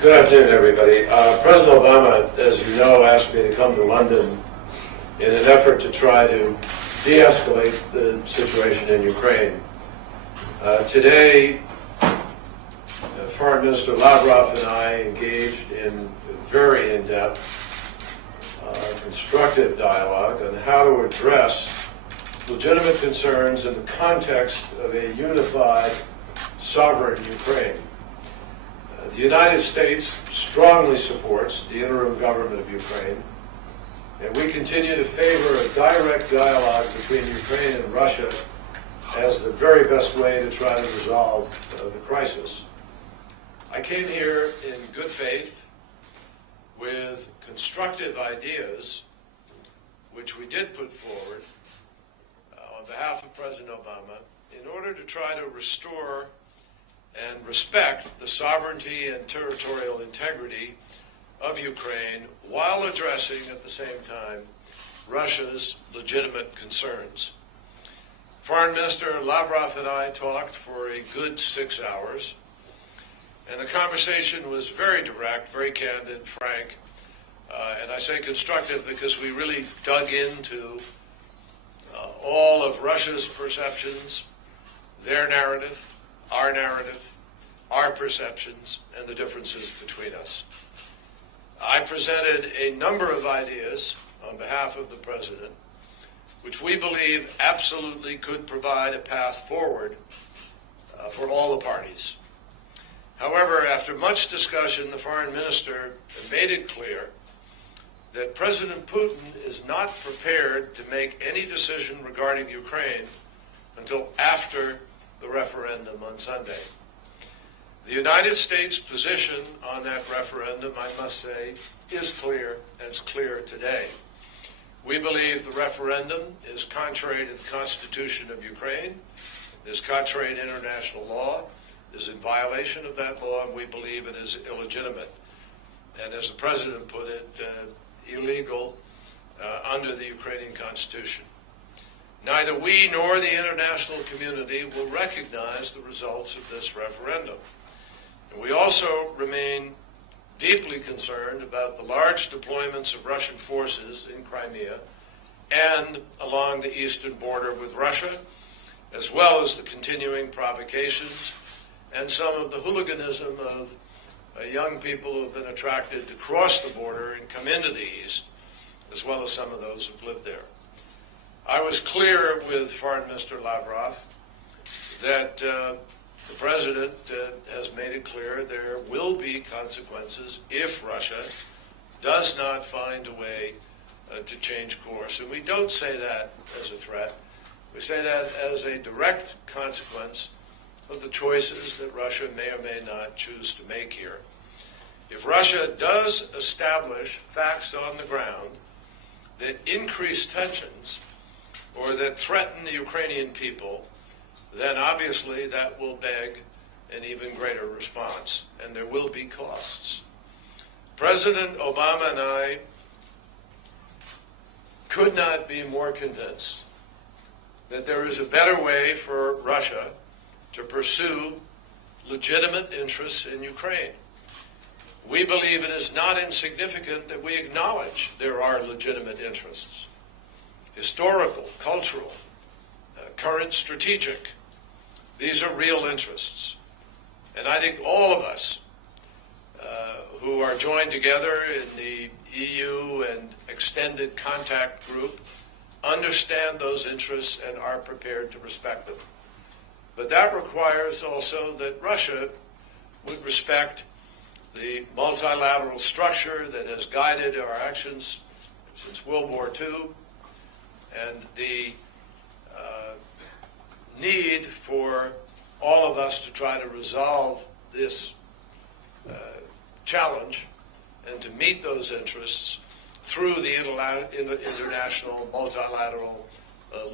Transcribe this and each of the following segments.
Good afternoon, everybody. President Obama, as you know, asked me to come to London in an effort to try to de-escalate the situation in Ukraine. Today, Foreign Minister Lavrov and I engaged in very in-depth, constructive dialogue on how to address legitimate concerns in the context of a unified, sovereign Ukraine. The United States strongly supports the interim government of Ukraine, and we continue to favor a direct dialogue between Ukraine and Russia as the very best way to try to resolve the crisis. I came here in good faith with constructive ideas, which we did put forward on behalf of President Obama in order to try to restore and respect the sovereignty and territorial integrity of Ukraine while addressing at the same time Russia's legitimate concerns. Foreign Minister Lavrov and I talked for a good 6 hours, and the conversation was very direct, very candid, frank, and I say constructive because we really dug into all of Russia's perceptions, their narrative, our perceptions, and the differences between us. I presented a number of ideas on behalf of the President, which we believe absolutely could provide a path forward for all the parties. However, after much discussion, the Foreign Minister made it clear that President Putin is not prepared to make any decision regarding Ukraine until after the referendum on Sunday. The United States' position on that referendum, I must say, is clear, and it's clear today. We believe the referendum is contrary to the Constitution of Ukraine, is contrary to international law, is in violation of that law, and we believe it is illegitimate. And as the President put it, illegal under the Ukrainian Constitution. Neither we nor the international community will recognize the results of this referendum. And we also remain deeply concerned about the large deployments of Russian forces in Crimea and along the eastern border with Russia, as well as the continuing provocations and some of the hooliganism of young people who have been attracted to cross the border and come into the east, as well as some of those who've lived there. I was clear with Foreign Minister Lavrov that the President has made it clear there will be consequences if Russia does not find a way to change course. And we don't say that as a threat. We say that as a direct consequence of the choices that Russia may or may not choose to make here. If Russia does establish facts on the ground that increase tensions or that threaten the Ukrainian people, then obviously that will beg an even greater response, and there will be costs. President Obama and I could not be more convinced that there is a better way for Russia to pursue legitimate interests in Ukraine. We believe it is not insignificant that we acknowledge there are legitimate interests. Historical, cultural, current strategic. These are real interests. And I think all of us who are joined together in the EU and extended contact group understand those interests and are prepared to respect them. But that requires also that Russia would respect the multilateral structure that has guided our actions since World War II, and the need for all of us to try to resolve this challenge and to meet those interests through the international multilateral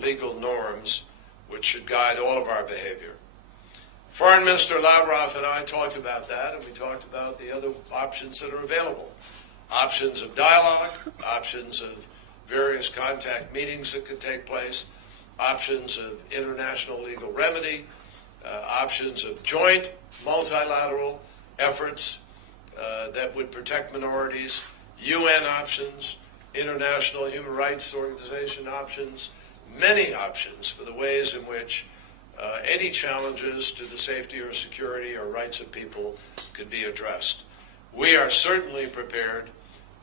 legal norms which should guide all of our behavior. Foreign Minister Lavrov and I talked about that, and we talked about the other options that are available. Options of dialogue, options of various contact meetings that could take place, options of international legal remedy, options of joint multilateral efforts that would protect minorities, UN options, international human rights organization options, many options for the ways in which any challenges to the safety or security or rights of people could be addressed. We are certainly prepared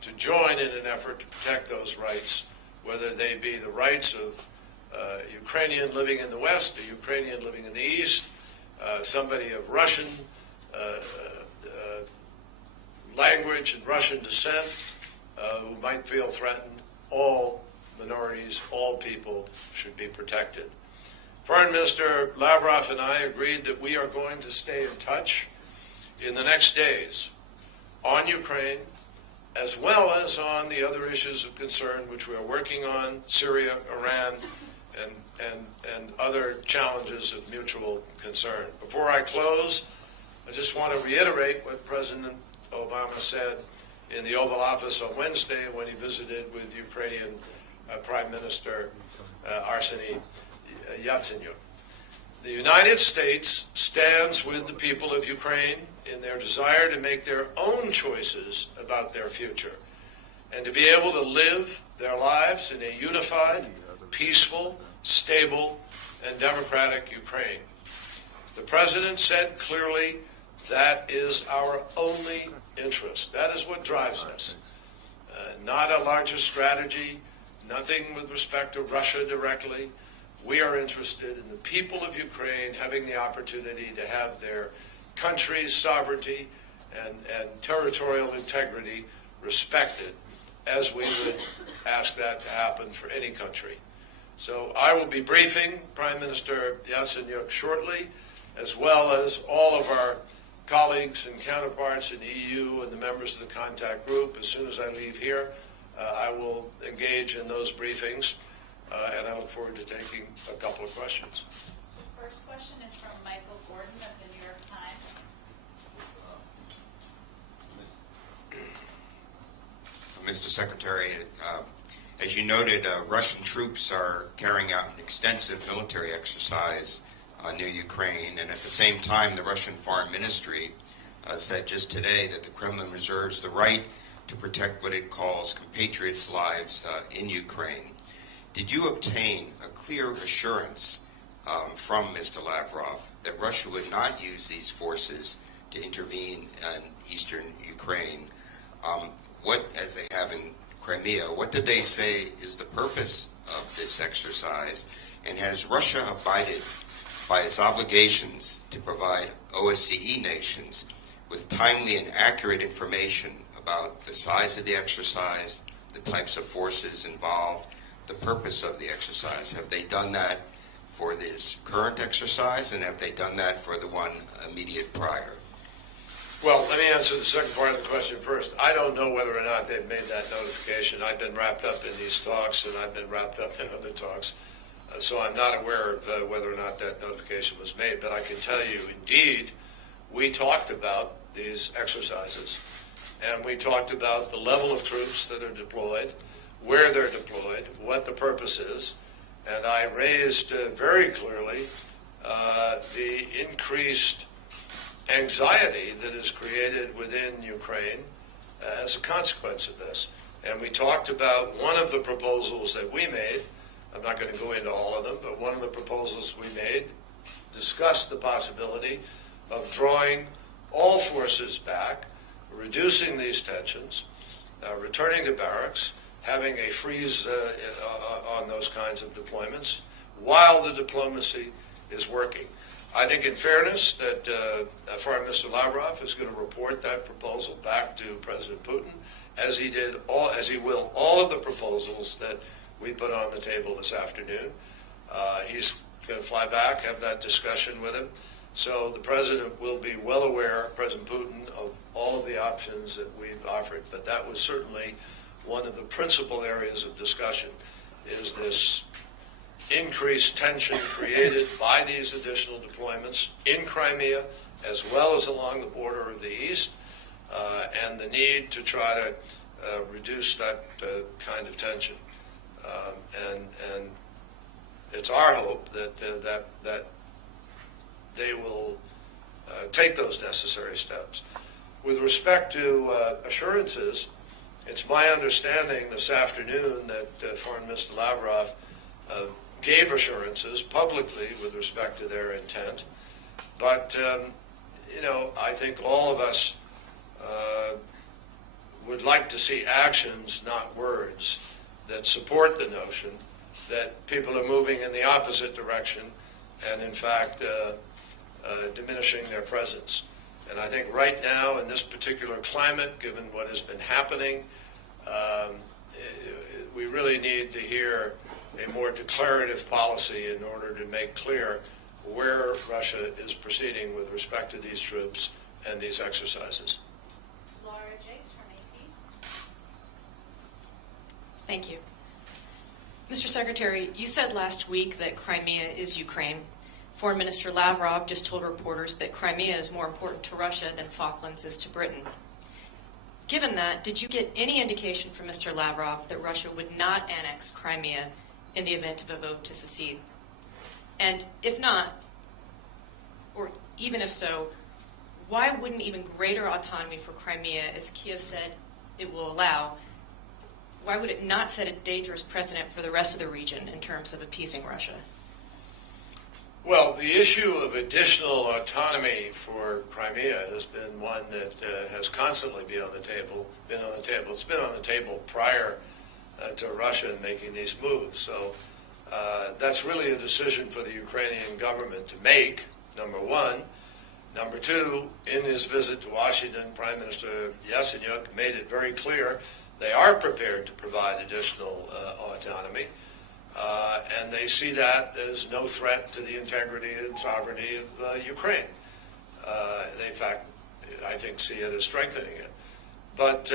to join in an effort to protect those rights, whether they be the rights of Ukrainian living in the West, a Ukrainian living in the East, somebody of Russian language and Russian descent who might feel threatened. All minorities, all people should be protected. Foreign Minister Lavrov and I agreed that we are going to stay in touch in the next days on Ukraine, as well as on the other issues of concern which we are working on, Syria, Iran, and other challenges of mutual concern. Before I close, I just want to reiterate what President Obama said in the Oval Office on Wednesday when he visited with Ukrainian Prime Minister Arseniy Yatsenyuk. The United States stands with the people of Ukraine in their desire to make their own choices about their future and to be able to live their lives in a unified, peaceful, stable, and democratic Ukraine. The President said clearly that is our only interest. That is what drives us. Not a larger strategy, nothing with respect to Russia directly. We are interested in the people of Ukraine having the opportunity to have their country's sovereignty and territorial integrity respected, as we would ask that to happen for any country. So I will be briefing Prime Minister Yatsenyuk shortly, as well as all of our colleagues and counterparts in the EU and the members of the contact group. As soon as I leave here, I will engage in those briefings, and I look forward to taking a couple of questions. The first question is from Michael Gordon of the New York Times. Mr. Secretary, as you noted, Russian troops are carrying out an extensive military exercise near Ukraine, and at the same time, the Russian Foreign Ministry said just today that the Kremlin reserves the right to protect what it calls compatriots' lives in Ukraine. Did you obtain a clear assurance from Mr. Lavrov that Russia would not use these forces to intervene in eastern Ukraine? What, as they have in Crimea, what did they say is the purpose of this exercise? And has Russia abided by its obligations to provide OSCE nations with timely and accurate information about the size of the exercise, the types of forces involved, the purpose of the exercise? Have they done that for this current exercise, and have they done that for the one immediate prior? Well, let me answer the second part of the question first. I don't know whether or not they've made that notification. I've been wrapped up in these talks, and I've been wrapped up in other talks. So I'm not aware of whether or not that notification was made. But I can tell you, indeed, we talked about these exercises, and we talked about the level of troops that are deployed, where they're deployed, what the purpose is. And I raised very clearly the increased anxiety that is created within Ukraine as a consequence of this. And we talked about one of the proposals that we made. I'm not going to go into all of them, but one of the proposals we made discussed the possibility of drawing all forces back, reducing these tensions, returning to barracks, having a freeze on those kinds of deployments while the diplomacy is working. I think, in fairness, that Foreign Minister Lavrov is going to report that proposal back to President Putin, as he will all of the proposals that we put on the table this afternoon. He's going to fly back, have that discussion with him. So the President will be well aware, President Putin, of all of the options that we've offered. But that was certainly one of the principal areas of discussion, is this increased tension created by these additional deployments in Crimea, as well as along the border of the east, and the need to try to reduce that kind of tension. And it's our hope that that they will take those necessary steps. With respect to assurances, it's my understanding this afternoon that Foreign Minister Lavrov gave assurances publicly with respect to their intent. But, I think all of us would like to see actions, not words, that support the notion that people are moving in the opposite direction and, in fact, diminishing their presence. And I think right now, in this particular climate, given what has been happening, we really need to hear a more declarative policy in order to make clear where Russia is proceeding with respect to these troops and these exercises. Laura Jakes from AP. Thank you. Mr. Secretary, you said last week that Crimea is Ukraine. Foreign Minister Lavrov just told reporters that Crimea is more important to Russia than Falklands is to Britain. Given that, did you get any indication from Mr. Lavrov that Russia would not annex Crimea in the event of a vote to secede? And if not, or even if so, why wouldn't even greater autonomy for Crimea, as Kiev said it will allow, why would it not set a dangerous precedent for the rest of the region in terms of appeasing Russia? Well, the issue of additional autonomy for Crimea has been one that has constantly been on the table. It's been on the table prior to Russia making these moves. So that's really a decision for the Ukrainian government to make, number one. Number two, in his visit to Washington, Prime Minister Yatsenyuk made it very clear they are prepared to provide additional autonomy. And they see that as no threat to the integrity and sovereignty of Ukraine. They, in fact, I think, see it as strengthening it. But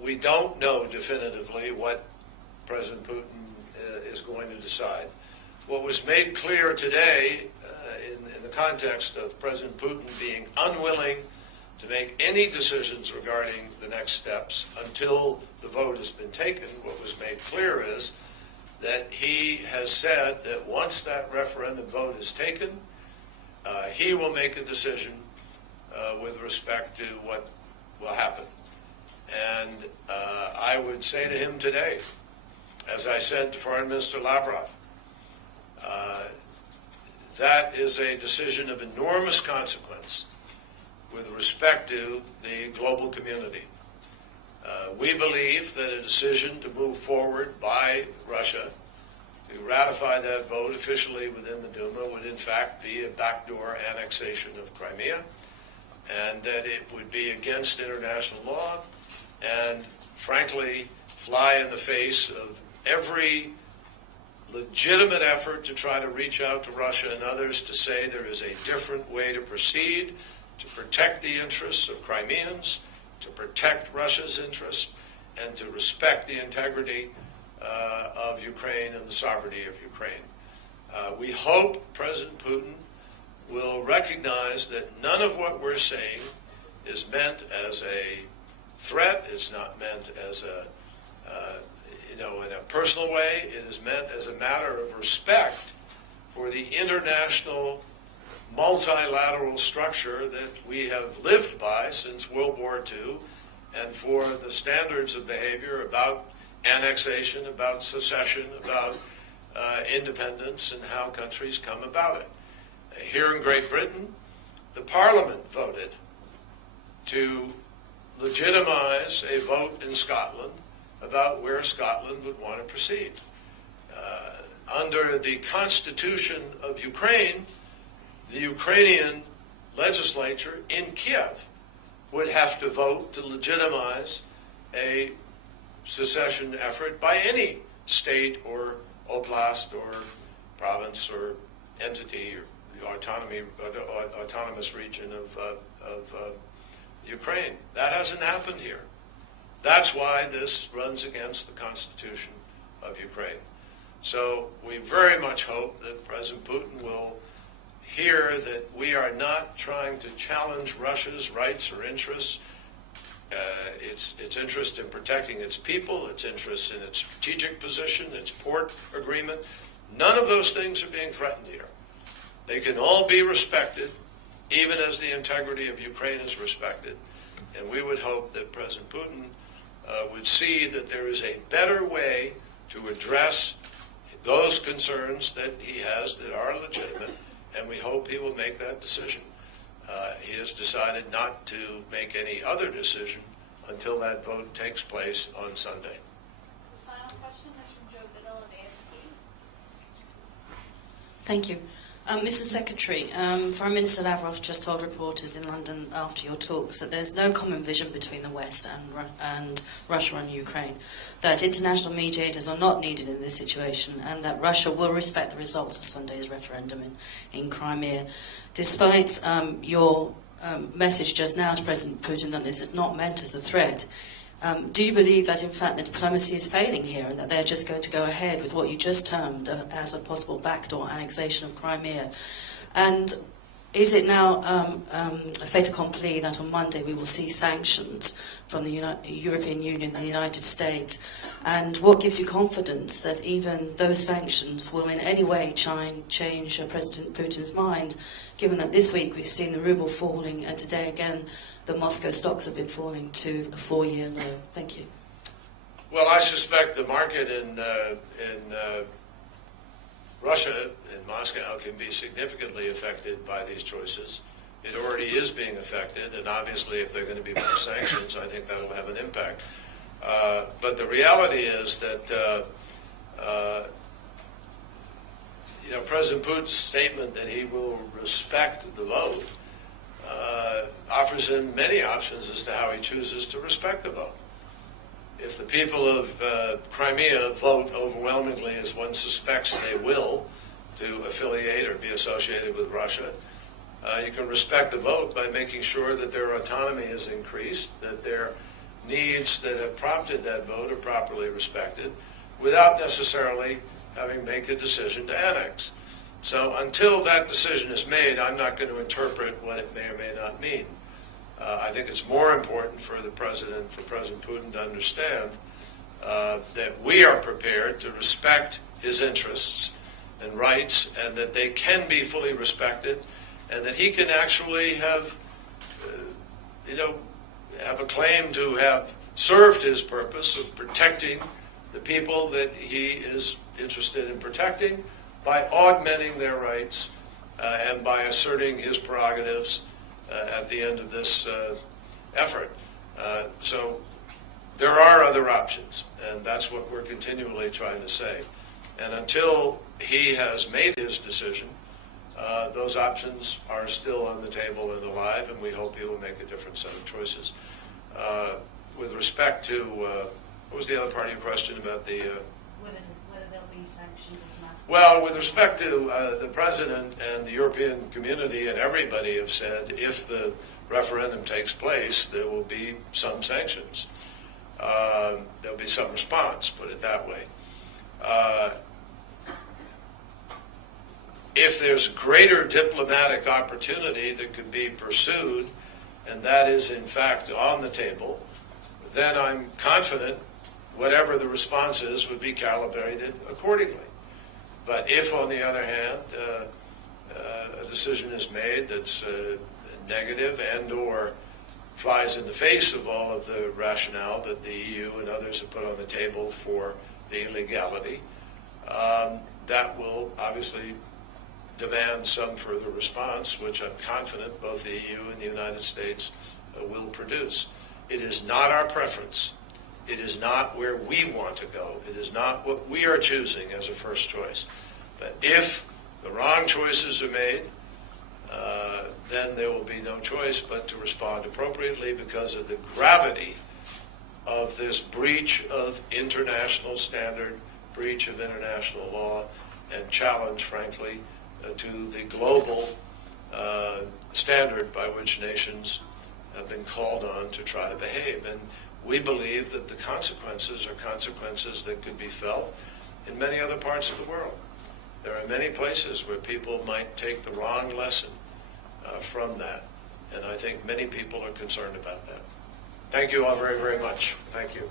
we don't know definitively what President Putin is going to decide. What was made clear today in the context of President Putin being unwilling to make any decisions regarding the next steps until the vote has been taken, what was made clear is that he has said that once that referendum vote is taken, he will make a decision with respect to what will happen. And I would say to him today, as I said to Foreign Minister Lavrov, that is a decision of enormous consequence with respect to the global community. We believe that a decision to move forward by Russia to ratify that vote officially within the Duma would in fact be a backdoor annexation of Crimea, and that it would be against international law and, frankly, fly in the face of every legitimate effort to try to reach out to Russia and others to say there is a different way to proceed, to protect the interests of Crimeans, to protect Russia's interests, and to respect the integrity of Ukraine and the sovereignty of Ukraine. We hope President Putin will recognize that none of what we're saying is meant as a threat. It's not meant as in a personal way. It is meant as a matter of respect for the international multilateral structure that we have lived by since World War II, and for the standards of behavior about annexation, about secession, about independence, and how countries come about it. Here in Great Britain, the Parliament voted to legitimize a vote in Scotland about where Scotland would want to proceed. Under the Constitution of Ukraine, the Ukrainian legislature in Kiev would have to vote to legitimize a secession effort by any state or oblast or province or entity or autonomous region of Ukraine. That hasn't happened here. That's why this runs against the Constitution of Ukraine. So we very much hope that President Putin will hear that we are not trying to challenge Russia's rights or interests, its interest in protecting its people, its interest in its strategic position, its port agreement. None of those things are being threatened here. They can all be respected even as the integrity of Ukraine is respected. And we would hope that President Putin would see that there is a better way to address those concerns that he has that are legitimate, and we hope he will make that decision. He has decided not to make any other decision until that vote takes place on Sunday. The final question is from Joe Biddle of AFP. Thank you. Mr. Secretary, Foreign Minister Lavrov just told reporters in London after your talks that there's no common vision between the West and Russia and Ukraine, that international mediators are not needed in this situation, and that Russia will respect the results of Sunday's referendum in Crimea. Despite your message just now to President Putin that this is not meant as a threat, do you believe that in fact the diplomacy is failing here and that they're just going to go ahead with what you just termed as a possible backdoor annexation of Crimea? And is it now a fait accompli that on Monday we will see sanctions from the European Union and the United States? And what gives you confidence that even those sanctions will in any way change President Putin's mind, given that this week we've seen the ruble falling and today again the Moscow stocks have been falling to a 4-year low? Thank you. Well, I suspect the market in Russia, in Moscow, can be significantly affected by these choices. It already is being affected, and obviously if there are going to be more sanctions, I think that will have an impact. But the reality is that President Putin's statement that he will respect the vote offers him many options as to how he chooses to respect the vote. If the people of Crimea vote overwhelmingly, as one suspects they will, to affiliate or be associated with Russia, you can respect the vote by making sure that their autonomy is increased, that their needs that have prompted that vote are properly respected, without necessarily having to make a decision to annex. So until that decision is made, I'm not going to interpret what it may or may not mean. I think it's more important for President Putin to understand that we are prepared to respect his interests and rights, and that they can be fully respected, and that he can actually have a claim to have served his purpose of protecting the people that he is interested in protecting by augmenting their rights and by asserting his prerogatives at the end of this effort. So there are other options, and that's what we're continually trying to say. And until he has made his decision, those options are still on the table and alive, and we hope he will make a different set of choices. With respect to, what was the other part of your question about the... Whether there'll be sanctions automatically? Well, with respect to the President and the European community and everybody have said, if the referendum takes place, there will be some sanctions. There'll be some response, put it that way. If there's greater diplomatic opportunity that could be pursued, and that is in fact on the table, then I'm confident whatever the response is would be calibrated accordingly. But if, on the other hand, a decision is made that's negative and or flies in the face of all of the rationale that the EU and others have put on the table for the illegality, that will obviously demand some further response, which I'm confident both the EU and the United States will produce. It is not our preference. It is not where we want to go. It is not what we are choosing as a first choice. But if the wrong choices are made, then there will be no choice but to respond appropriately because of the gravity of this breach of international standard, breach of international law, and challenge, frankly, to the global standard by which nations have been called on to try to behave. And we believe that the consequences are consequences that could be felt in many other parts of the world. There are many places where people might take the wrong lesson from that, and I think many people are concerned about that. Thank you all very, very much. Thank you.